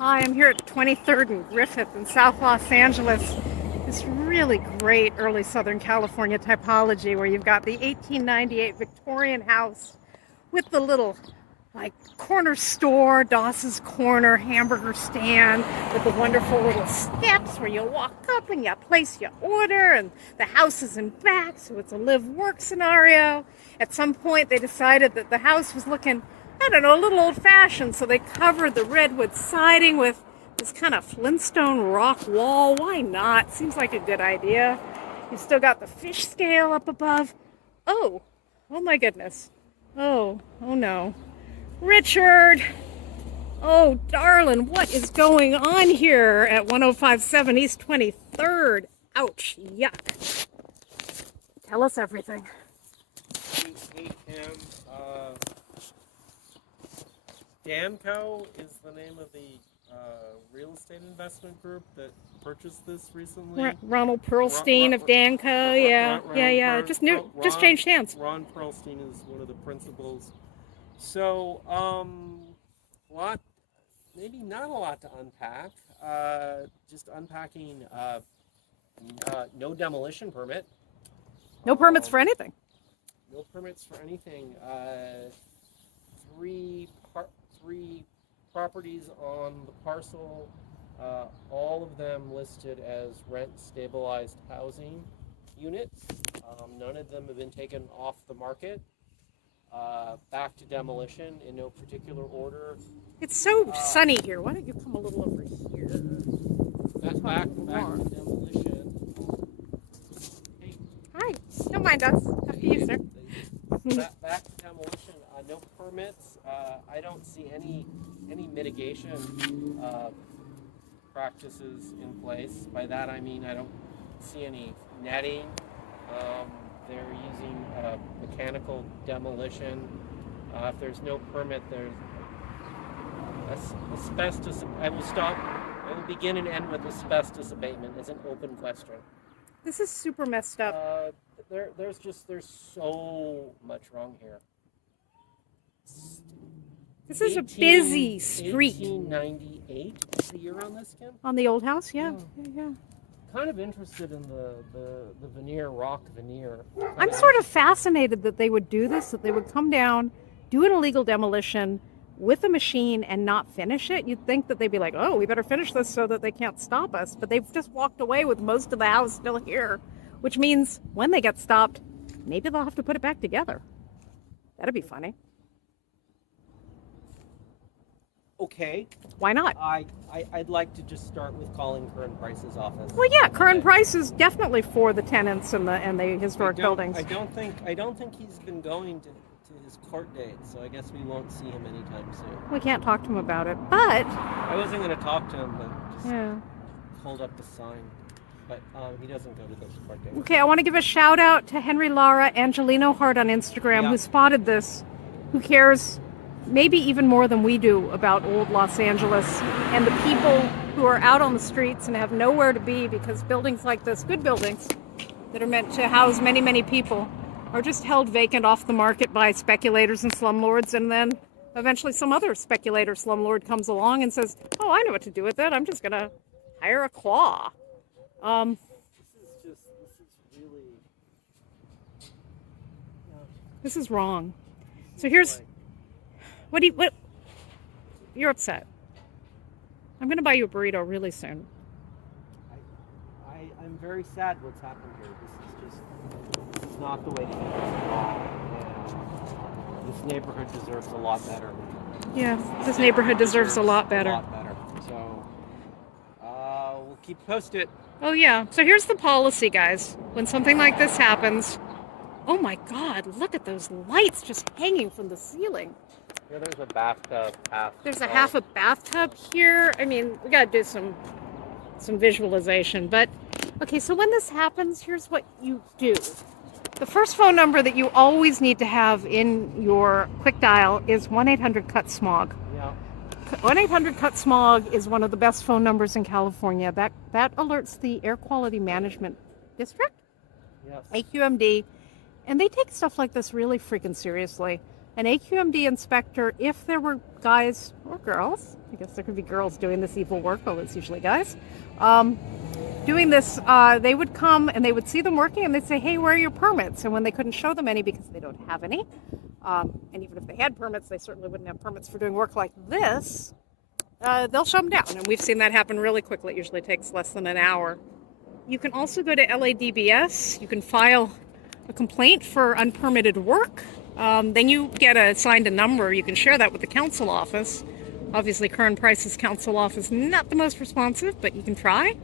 Hi, I'm here at 23rd and Griffith in South Los Angeles. This really great early Southern California typology where you've got the 1898 Victorian house with the little corner store, Doss's Corner hamburger stand with the wonderful little steps where you walk up and you place your order, and the house is in back, so it's a live-work scenario. At some point, they decided that the house was looking, I don't know, a little old-fashioned, so they covered the redwood siding with this kind of Flintstone rock wall. Why not? Seems like a good idea. You've still got the fish scale up above. Oh my goodness. Oh no. Richard! Oh, darling, what is going on here at 1057 East 23rd? Ouch, yuck. Tell us everything. Hey, Kim. Danco is the name of the real estate investment group that purchased this recently. Ronald Pearlstein of Danco, yeah. Just changed hands. Ron Pearlstein is one of the principals. So, maybe not a lot to unpack. Just unpacking no demolition permit. No permits for anything. No permits for anything. Three properties on the parcel, all of them listed as rent-stabilized housing units. None of them have been taken off the market. Back to demolition in no particular order. It's so sunny here. Why don't you come a little over here? Back to demolition. Hey. Hi. Don't mind us. After you, sir. Back to demolition. No permits. I don't see any mitigation practices in place. By that I mean I don't see any netting. They're using mechanical demolition. If there's no permit, there's asbestos. I will begin and end with asbestos abatement as an open question. This is super messed up. There's so much wrong here. This is a busy street. 1898 is the year on this, Kim? On the old house, yeah. Kind of interested in the veneer, rock veneer. I'm sort of fascinated that they would do this, that they would come down, do an illegal demolition with a machine and not finish it. You'd think that they'd be like, oh, we better finish this so that they can't stop us. But they've just walked away with most of the house still here, which means when they get stopped, maybe they'll have to put it back together. That'd be funny. Okay. Why not? I'd like to just start with calling Curran Price's office. Well, yeah, Curran Price is definitely for the tenants and the historic buildings. I don't think he's been going to his court date, so I guess we won't see him anytime soon. We can't talk to him about it, but I wasn't going to talk to him, but just hold up the sign. But he doesn't go to those court dates. Okay, I want to give a shout out to Henry Lara Angelino Hart on Instagram, who spotted this, who cares maybe even more than we do about old Los Angeles and the people who are out on the streets and have nowhere to be because buildings like this, good buildings that are meant to house many, many people, are just held vacant off the market by speculators and slumlords, and then eventually some other speculator slumlord comes along and says, oh, I know what to do with it. I'm just going to hire a claw. This is wrong. So here's... What you're upset. I'm gonna buy you a burrito really soon. I'm very sad what's happened here. This is not the way to do this at all. And this neighborhood deserves a lot better. Yeah, this neighborhood deserves a lot better. So we'll keep posted. Oh yeah. So here's the policy, guys. When something like this happens, oh my God, look at those lights just hanging from the ceiling. Yeah, there's a bathtub half. There's a half a bathtub here. I mean, we gotta do some visualization. But okay, so when this happens, here's what you do. The first phone number that you always need to have in your quick dial is 1-800-CUT-SMOG. Yeah. 1-800-CUT-SMOG is one of the best phone numbers in California. That alerts the Air Quality Management District, yes. AQMD, and they take stuff like this really freaking seriously. An AQMD inspector, if there were guys or girls I guess there could be girls doing this evil work, but it's usually guys. Doing this, they would come and they would see them working and they'd say, hey, where are your permits? And when they couldn't show them any because they don't have any, and even if they had permits, they certainly wouldn't have permits for doing work like this, they'll shut them down. And we've seen that happen really quickly. It usually takes less than an hour. You can also go to LADBS. You can file a complaint for unpermitted work. Then you get assigned a number. You can share that with the council office. Obviously, Kern Price's council office, not the most responsive, but you can try.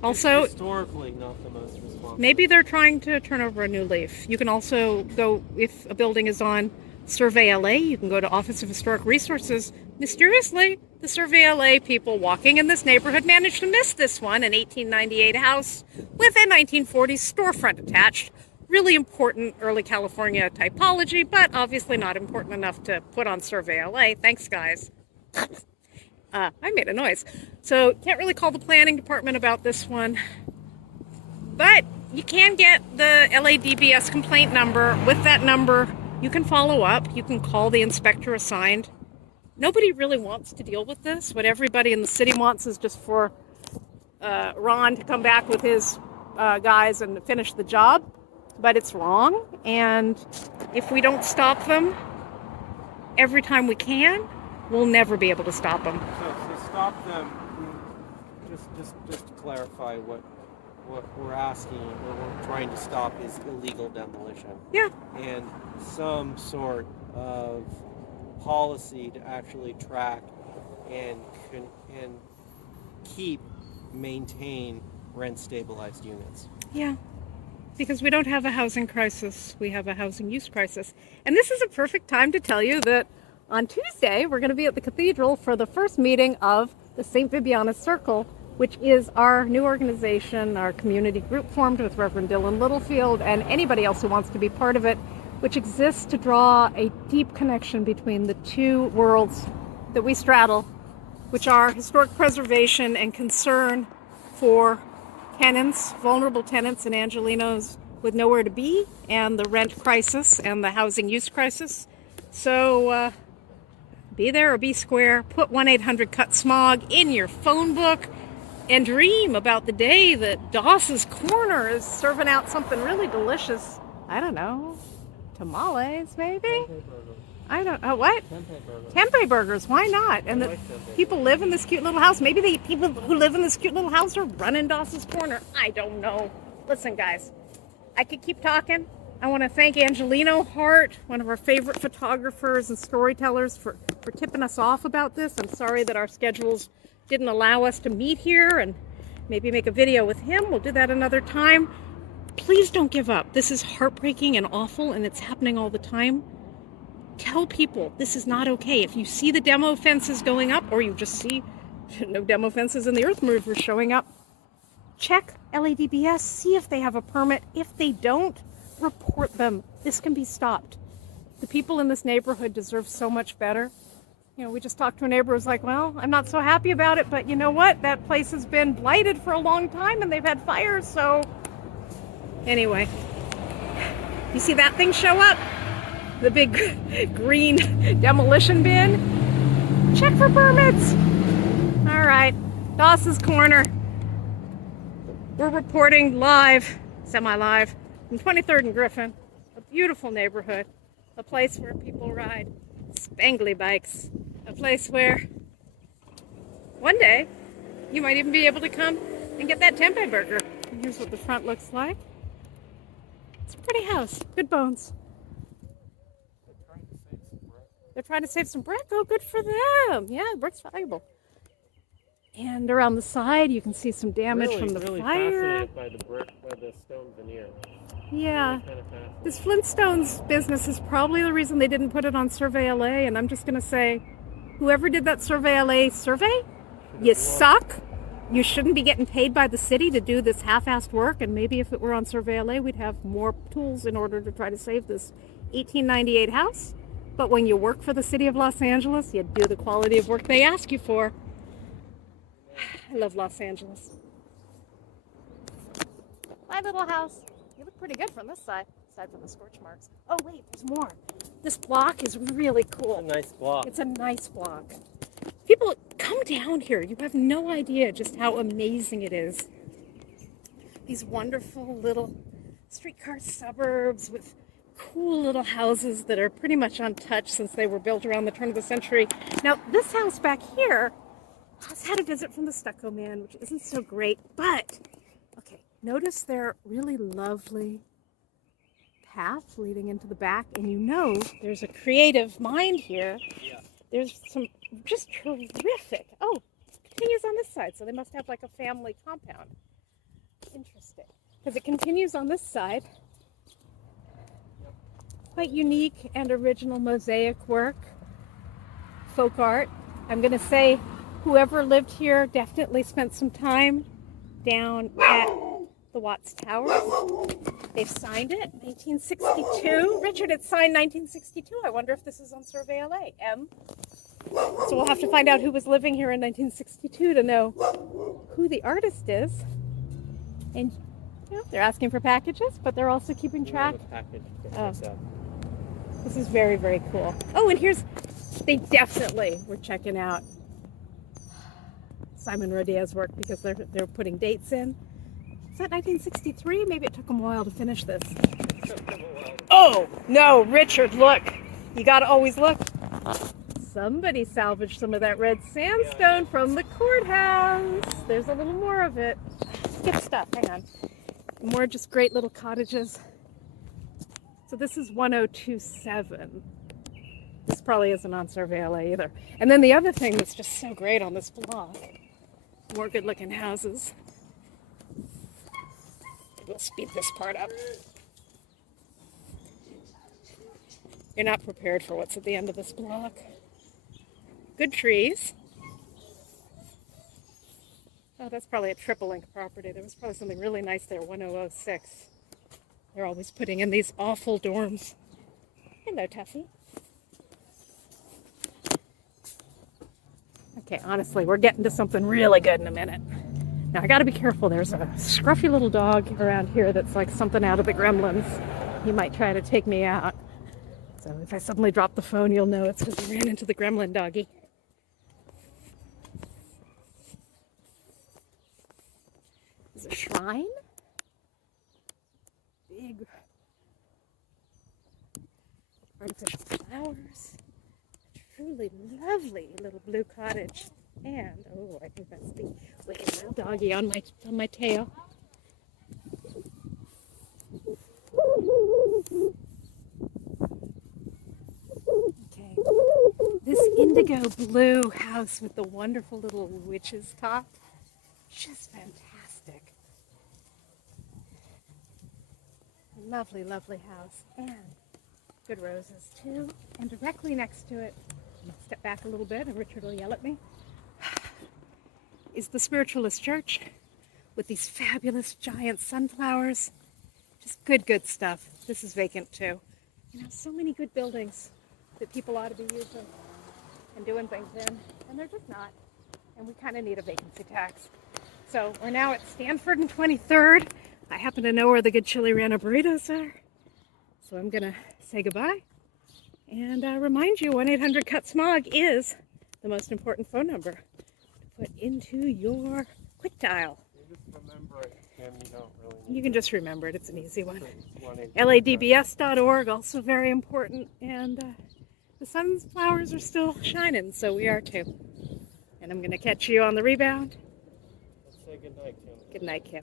Also, historically not the most responsive. Maybe they're trying to turn over a new leaf. You can also go, if a building is on Survey LA, you can go to Office of Historic Resources. Mysteriously, the Survey LA people walking in this neighborhood managed to miss this one, an 1898 house with a 1940s storefront attached. Really important early California typology, but obviously not important enough to put on Survey LA. Thanks, guys. I made a noise. So can't really call the planning department about this one. But you can get the LADBS complaint number. With that number, you can follow up. You can call the inspector assigned. Nobody really wants to deal with this. What everybody in the city wants is just for Ron to come back with his guys and finish the job. But it's wrong. And if we don't stop them every time we can, we'll never be able to stop them. So stop them. Just to clarify, what we're asking, what we're trying to stop is illegal demolition. Yeah. And some sort of policy to actually track and maintain rent stabilized units. Yeah. Because we don't have a housing crisis, we have a housing use crisis. And this is a perfect time to tell you that on Tuesday, we're going to be at the cathedral for the first meeting of the St. Bibiana Circle, which is our new organization, our community group formed with Reverend Dylan Littlefield and anybody else who wants to be part of it, which exists to draw a deep connection between the two worlds that we straddle, which are historic preservation and concern for tenants, vulnerable tenants and Angelenos with nowhere to be, and the rent crisis and the housing use crisis. So be there or be square. Put 1-800-CUT-SMOG in your phone book and dream about the day that Doss's Corner is serving out something really delicious. I don't know, tamales maybe? I don't know, what? Tempeh burgers, why not? And the people live in this cute little house. Maybe the people who live in this cute little house are running Doss's Corner. I don't know. Listen, guys, I could keep talking. I want to thank Angelino Hart, one of our favorite photographers and storytellers, for tipping us off about this. I'm sorry that our schedules didn't allow us to meet here and maybe make a video with him. We'll do that another time. Please don't give up. This is heartbreaking and awful, and it's happening all the time. Tell people this is not okay. If you see the demo fences going up, or you just see no demo fences and the earth movers showing up, check LADBS, see if they have a permit. If they don't, report them. This can be stopped. The people in this neighborhood deserve so much better. You know, we just talked to a neighbor who's like, well, I'm not so happy about it, but you know what? That place has been blighted for a long time and they've had fires, so anyway. You see that thing show up? The big green demolition bin? Check for permits. All right, Doss's Corner. We're reporting live, semi-live, from 23rd and Griffin, a beautiful neighborhood, a place where people ride spangly bikes, a place where one day you might even be able to come and get that tempeh burger. And here's what the front looks like. It's a pretty house, good bones. They're trying to save some brick. Oh, good for them. Yeah, brick's valuable. And around the side, you can see some damage from the really fire. Fascinated by the brick, by the stone veneer. Yeah. Really kind of fascinating. This Flintstones business is probably the reason they didn't put it on Survey LA, and I'm just going to say, whoever did that Survey LA survey, you suck. You shouldn't be getting paid by the city to do this half-assed work, and maybe if it were on Survey LA, we'd have more tools in order to try to save this 1898 house. But when you work for the city of Los Angeles, you do the quality of work they ask you for. I love Los Angeles. My little house. You look pretty good from this side, aside from the scorch marks. Oh wait, there's more. This block is really cool. It's a nice block. It's a nice block. People come come down here. You have no idea just how amazing it is. These wonderful little streetcar suburbs with cool little houses that are pretty much untouched since they were built around the turn of the century. Now, this house back here has had a visit from the stucco man, which isn't so great, but, okay, notice their really lovely path leading into the back, and you know there's a creative mind here. Yeah. There's some just terrific, oh, it continues on this side, so they must have like a family compound. Interesting, because it continues on this side. Quite unique and original mosaic work, folk art. I'm going to say whoever lived here definitely spent some time down at the Watts Towers. They've signed it, 1962. Richard, it's signed 1962. I wonder if this is on Survey LA. M. So we'll have to find out who was living here in 1962 to know who the artist is. And you know, they're asking for packages, but they're also keeping track. This is very, very cool. Oh, and here's, they definitely were checking out Simon Rodier's work because they're putting dates in. Is that 1963? Maybe it took them a while to finish this. Oh, no, Richard, look. You gotta always look. Somebody salvaged some of that red sandstone from the courthouse. There's a little more of it. Good stuff, hang on. More just great little cottages. So this is 1027. This probably isn't on Survey LA either. And then the other thing that's just so great on this block, more good looking houses. We'll speed this part up. You're not prepared for what's at the end of this block. Good trees. Oh, that's probably a Triple Link property. There was probably something really nice there, 1006. They're always putting in these awful dorms. Hello, Tuffy. Okay, honestly, we're getting to something really good in a minute. Now, I gotta be careful. There's a scruffy little dog around here that's like something out of the Gremlins. He might try to take me out. So if I suddenly drop the phone, you'll know it's because he ran into the gremlin doggy. There's a shrine. Big artificial flowers. A truly lovely little blue cottage. And, oh, I think that's the wicked little doggy on my tail. Okay. This indigo blue house with the wonderful little witch's top. Just fantastic. Lovely, lovely house. And good roses too. And directly next to it, I'm going to step back a little bit and Richard will yell at me, is the Spiritualist Church with these fabulous giant sunflowers. Just good, good stuff. This is vacant too. You know, so many good buildings that people ought to be using and doing things in, and they're just not. And we kind of need a vacancy tax. So we're now at Stanford and 23rd. I happen to know where the good Chili Rana burritos are. So I'm going to say goodbye and remind you 1-800-CUT-SMOG is the most important phone number to put into your quick dial. You just remember it, and you don't really need You can just remember it. It's an easy one. 1-800. LADBS.org, also very important. And the sunflowers are still shining, so we are too. And I'm going to catch you on the rebound. Let's say good night, Kim. Good night, Kim.